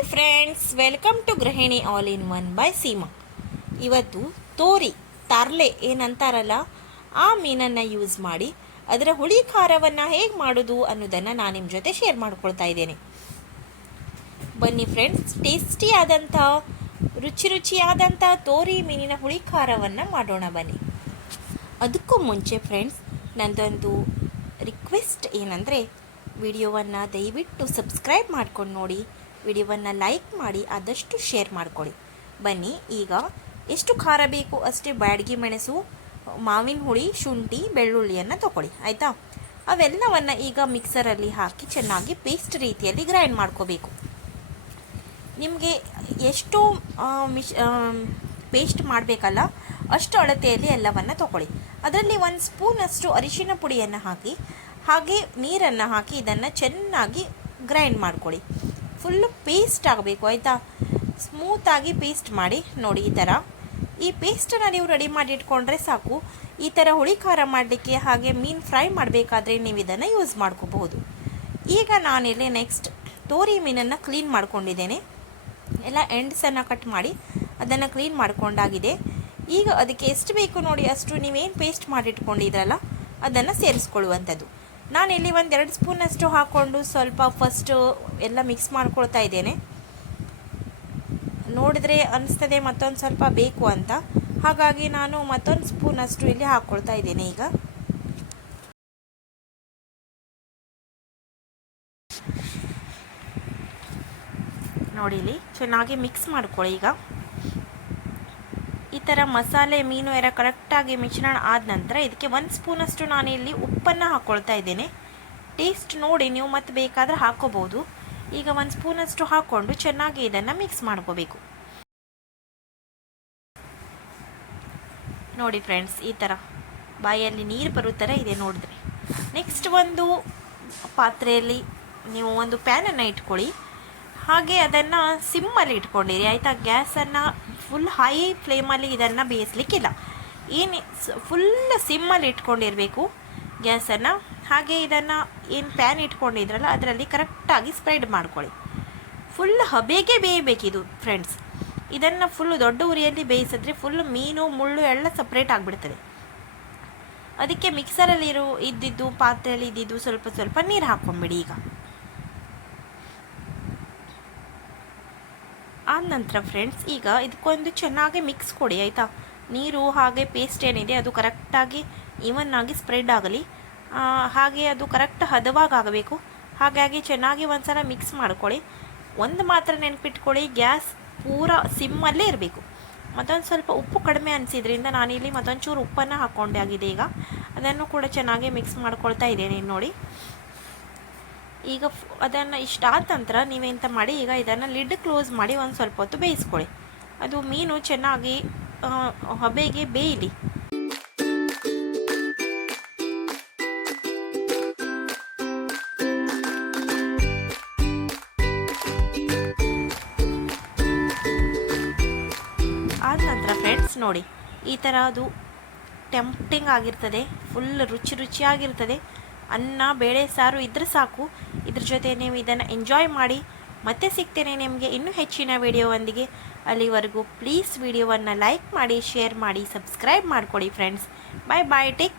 Hi friends, welcome to Gruhini all in one by Seema. ಇವತ್ತು ತೋರಿ, ತಾರ್ಲೆ ಏನಂತಾರಲ್ಲ, ಆ ಮೀನನ್ನು ಯೂಸ್ ಮಾಡಿ ಅದರ ಹುಳಿ ಖಾರವನ್ನು ಹೇಗೆ ಮಾಡೋದು ಅನ್ನೋದನ್ನು ನಾನು ನಿಮ್ಮ ಜೊತೆ ಶೇರ್ ಮಾಡ್ಕೊಳ್ತಾ ಇದ್ದೇನೆ. ಬನ್ನಿ ಫ್ರೆಂಡ್ಸ್ ಟೇಸ್ಟಿ ಆದಂಥ ರುಚಿ ರುಚಿಯಾದಂಥ ತೋರಿ ಮೀನಿನ ಹುಳಿ ಖಾರವನ್ನು ಮಾಡೋಣ ಬನ್ನಿ. ಅದಕ್ಕೂ ಮುಂಚೆ ಫ್ರೆಂಡ್ಸ್, ನಂದೊಂದು ರಿಕ್ವೆಸ್ಟ್ ಏನಂದರೆ, ವಿಡಿಯೋವನ್ನು ದಯವಿಟ್ಟು ಸಬ್ಸ್ಕ್ರೈಬ್ ಮಾಡ್ಕೊಂಡು ನೋಡಿ. ವಿಡಿಯೋವನ್ನು ಲೈಕ್ ಮಾಡಿ, ಆದಷ್ಟು ಶೇರ್ ಮಾಡ್ಕೊಳ್ಳಿ. ಬನ್ನಿ, ಈಗ ಎಷ್ಟು ಖಾರ ಬೇಕು ಅಷ್ಟೇ ಬ್ಯಾಡಗಿ ಮೆಣಸು, ಮಾವಿನ ಹುಳಿ, ಶುಂಠಿ, ಬೆಳ್ಳುಳ್ಳಿಯನ್ನು ತಗೊಳ್ಳಿ, ಆಯಿತಾ? ಅವೆಲ್ಲವನ್ನು ಈಗ ಮಿಕ್ಸರಲ್ಲಿ ಹಾಕಿ ಚೆನ್ನಾಗಿ ಪೇಸ್ಟ್ ರೀತಿಯಲ್ಲಿ ಗ್ರೈಂಡ್ ಮಾಡ್ಕೋಬೇಕು. ನಿಮಗೆ ಎಷ್ಟು ಮಿಶ್ ಪೇಸ್ಟ್ ಮಾಡಬೇಕಲ್ಲ, ಅಷ್ಟು ಅಳತೆಯಲ್ಲಿ ಎಲ್ಲವನ್ನು ತಗೊಳ್ಳಿ. ಅದರಲ್ಲಿ ಒಂದು ಸ್ಪೂನಷ್ಟು ಅರಿಶಿನ ಪುಡಿಯನ್ನು ಹಾಕಿ, ಹಾಗೆ ನೀರನ್ನು ಹಾಕಿ ಇದನ್ನು ಚೆನ್ನಾಗಿ ಗ್ರೈಂಡ್ ಮಾಡ್ಕೊಳ್ಳಿ. ಫುಲ್ಲು ಪೇಸ್ಟ್ ಆಗಬೇಕು, ಆಯಿತಾ? ಸ್ಮೂತಾಗಿ ಪೇಸ್ಟ್ ಮಾಡಿ, ನೋಡಿ ಈ ಥರ ಈ ಪೇಸ್ಟನ್ನು ನೀವು ರೆಡಿ ಮಾಡಿ ಇಟ್ಕೊಂಡ್ರೆ ಸಾಕು. ಈ ಥರ ಹುಳಿ ಖಾರ ಮಾಡಲಿಕ್ಕೆ ಹಾಗೆ ಮೀನು ಫ್ರೈ ಮಾಡಬೇಕಾದ್ರೆ ನೀವು ಇದನ್ನು ಯೂಸ್ ಮಾಡ್ಕೋಬಹುದು. ಈಗ ನಾನಿಲ್ಲಿ ನೆಕ್ಸ್ಟ್ ತೋರಿ ಮೀನನ್ನು ಕ್ಲೀನ್ ಮಾಡ್ಕೊಂಡಿದ್ದೇನೆ. ಎಲ್ಲ ಎಂಡ್ಸನ್ನು ಕಟ್ ಮಾಡಿ ಅದನ್ನು ಕ್ಲೀನ್ ಮಾಡ್ಕೊಂಡಾಗಿದೆ. ಈಗ ಅದಕ್ಕೆ ಎಷ್ಟು ಬೇಕು ನೋಡಿ, ಅಷ್ಟು ನೀವೇನು ಪೇಸ್ಟ್ ಮಾಡಿಟ್ಕೊಂಡಿದ್ರಲ್ಲ ಅದನ್ನು ಸೇರಿಸ್ಕೊಳ್ಳುವಂಥದ್ದು. ನಾನಿಲ್ಲಿ ಒಂದು ಎರಡು ಸ್ಪೂನಷ್ಟು ಹಾಕ್ಕೊಂಡು ಸ್ವಲ್ಪ ಫಸ್ಟು ಎಲ್ಲ ಮಿಕ್ಸ್ ಮಾಡ್ಕೊಳ್ತಾ ಇದ್ದೇನೆ. ನೋಡಿದ್ರೆ ಅನಿಸ್ತದೆ ಮತ್ತೊಂದು ಸ್ವಲ್ಪ ಬೇಕು ಅಂತ. ಹಾಗಾಗಿ ನಾನು ಮತ್ತೊಂದು ಸ್ಪೂನಷ್ಟು ಇಲ್ಲಿ ಹಾಕ್ಕೊಳ್ತಾ ಇದ್ದೇನೆ ಈಗ. ನೋಡಿಲಿ ಇಲ್ಲಿ ಚೆನ್ನಾಗಿ ಮಿಕ್ಸ್ ಮಾಡ್ಕೊಳ್ಳಿ ಈಗ. ಥರ ಮಸಾಲೆ, ಮೀನು ಎಲ್ಲ ಕರೆಕ್ಟಾಗಿ ಮಿಶ್ರಣ ಆದ ನಂತರ ಇದಕ್ಕೆ ಒಂದು ಸ್ಪೂನಷ್ಟು ಇಲ್ಲಿ ಉಪ್ಪನ್ನು ಹಾಕ್ಕೊಳ್ತಾ ಇದ್ದೇನೆ. ಟೇಸ್ಟ್ ನೋಡಿ ನೀವು ಮತ್ತೆ ಬೇಕಾದರೆ ಹಾಕ್ಕೋಬೋದು ಈಗ ಒಂದು ಸ್ಪೂನಷ್ಟು ಹಾಕ್ಕೊಂಡು ಚೆನ್ನಾಗಿ ಇದನ್ನು ಮಿಕ್ಸ್ ಮಾಡ್ಕೋಬೇಕು. ನೋಡಿ ಫ್ರೆಂಡ್ಸ್ ಈ ಥರ ಬಾಯಲ್ಲಿ ನೀರು ಬರೋ ಥರ ಇದೆ ನೋಡಿದ್ರೆ. ನೆಕ್ಸ್ಟ್ ಒಂದು ಪಾತ್ರೆಯಲ್ಲಿ ನೀವು ಒಂದು ಪ್ಯಾನನ್ನು ಇಟ್ಕೊಳ್ಳಿ. ಹಾಗೆ ಅದನ್ನು ಸಿಮ್ಮಲ್ಲಿ ಇಟ್ಕೊಂಡಿರಿ. ಆಯಿತಾ? ಗ್ಯಾಸನ್ನು ಫುಲ್ ಹೈ ಫ್ಲೇಮಲ್ಲಿ ಇದನ್ನು ಬೇಯಿಸ್ಲಿಕ್ಕಿಲ್ಲ. ಏನು ಫುಲ್ ಸಿಮ್ಮಲ್ಲಿ ಇಟ್ಕೊಂಡಿರಬೇಕು ಗ್ಯಾಸನ್ನು. ಹಾಗೆ ಇದನ್ನು ಏನು ಪ್ಯಾನ್ ಇಟ್ಕೊಂಡಿದ್ರಲ್ಲ, ಅದರಲ್ಲಿ ಕರೆಕ್ಟಾಗಿ ಸ್ಪ್ರೆಡ್ ಮಾಡ್ಕೊಳ್ಳಿ. ಫುಲ್ ಹಬೆಗೆ ಬೇಯಬೇಕಿದು ಫ್ರೆಂಡ್ಸ್ ಇದನ್ನು ಫುಲ್ಲು ದೊಡ್ಡ ಉರಿಯಲ್ಲಿ ಬೇಯಿಸಿದ್ರೆ ಫುಲ್ ಮೀನು, ಮುಳ್ಳು ಎಲ್ಲ ಸಪ್ರೇಟ್ ಆಗಿಬಿಡ್ತದೆ. ಅದಕ್ಕೆ ಮಿಕ್ಸರಲ್ಲಿ ಇರೋ, ಇದ್ದಿದ್ದು, ಪಾತ್ರೆಯಲ್ಲಿ ಇದ್ದಿದ್ದು ಸ್ವಲ್ಪ ಸ್ವಲ್ಪ ನೀರು ಹಾಕ್ಕೊಂಬಿಡಿ ಈಗ. ಆದ ನಂತರ ಫ್ರೆಂಡ್ಸ್ ಈಗ ಇದಕ್ಕೊಂದು ಚೆನ್ನಾಗಿ ಮಿಕ್ಸ್ ಕೊಡಿ, ಆಯಿತಾ? ನೀರು, ಹಾಗೆ ಪೇಸ್ಟ್ ಏನಿದೆ, ಅದು ಕರೆಕ್ಟಾಗಿ ಈವನ್ ಆಗಿ ಸ್ಪ್ರೆಡ್ ಆಗಲಿ. ಹಾಗೆ ಅದು ಕರೆಕ್ಟ್ ಹದವಾಗಿ ಆಗಬೇಕು. ಹಾಗಾಗಿ ಚೆನ್ನಾಗಿ ಒಂದ್ಸಲ ಮಿಕ್ಸ್ ಮಾಡ್ಕೊಳ್ಳಿ. ಒಂದು ಮಾತ್ರ ನೆನಪಿಟ್ಕೊಳ್ಳಿ, ಗ್ಯಾಸ್ ಪೂರ ಸಿಮ್ಮಲ್ಲೇ ಇರಬೇಕು. ಮತ್ತೊಂದು ಸ್ವಲ್ಪ ಉಪ್ಪು ಕಡಿಮೆ ಅನಿಸಿದ್ರಿಂದ ನಾನಿಲ್ಲಿ ಮತ್ತೊಂಚೂರು ಉಪ್ಪನ್ನು ಹಾಕ್ಕೊಂಡೆ ಆಗಿದೆ ಈಗ. ಅದನ್ನು ಕೂಡ ಚೆನ್ನಾಗಿ ಮಿಕ್ಸ್ ಮಾಡ್ಕೊಳ್ತಾ ಇದ್ದೇನೆ ನೋಡಿ. ಈಗ ಅದನ್ನು ಇಷ್ಟಾದ ನಂತರ ನೀವೆಂತ ಮಾಡಿ, ಈಗ ಇದನ್ನು ಲಿಡ್ ಕ್ಲೋಸ್ ಮಾಡಿ ಒಂದು ಸ್ವಲ್ಪ ಹೊತ್ತು ಬೇಯಿಸ್ಕೊಳ್ಳಿ. ಅದು ಮೀನು ಚೆನ್ನಾಗಿ ಹಬೆಗೆ ಬೇಯಲಿ. ಆದ ನಂತರ ಫ್ರೆಂಡ್ಸ್ ನೋಡಿ, ಈ ಥರ ಅದು ಟೆಂಪ್ಟಿಂಗ್ ಆಗಿರ್ತದೆ ಫುಲ್ ರುಚಿ ರುಚಿಯಾಗಿರ್ತದೆ. ಅನ್ನ, ಬೇಳೆ, ಸಾರು ಇದ್ರೆ ಸಾಕು. ಇದ್ರ ಜೊತೆ ನೀವು ಇದನ್ನು ಎಂಜಾಯ್ ಮಾಡಿ ಮತ್ತೆ ಸಿಗ್ತೇನೆ ನಿಮಗೆ ಇನ್ನೂ ಹೆಚ್ಚಿನ ವಿಡಿಯೋವೊಂದಿಗೆ. ಅಲ್ಲಿವರೆಗೂ ಪ್ಲೀಸ್ ವಿಡಿಯೋವನ್ನು ಲೈಕ್ ಮಾಡಿ ಶೇರ್ ಮಾಡಿ ಸಬ್ಸ್ಕ್ರೈಬ್ ಮಾಡ್ಕೊಳ್ಳಿ ಫ್ರೆಂಡ್ಸ್ ಬಾಯ್ ಬಾಯ್ ಟೇಕ್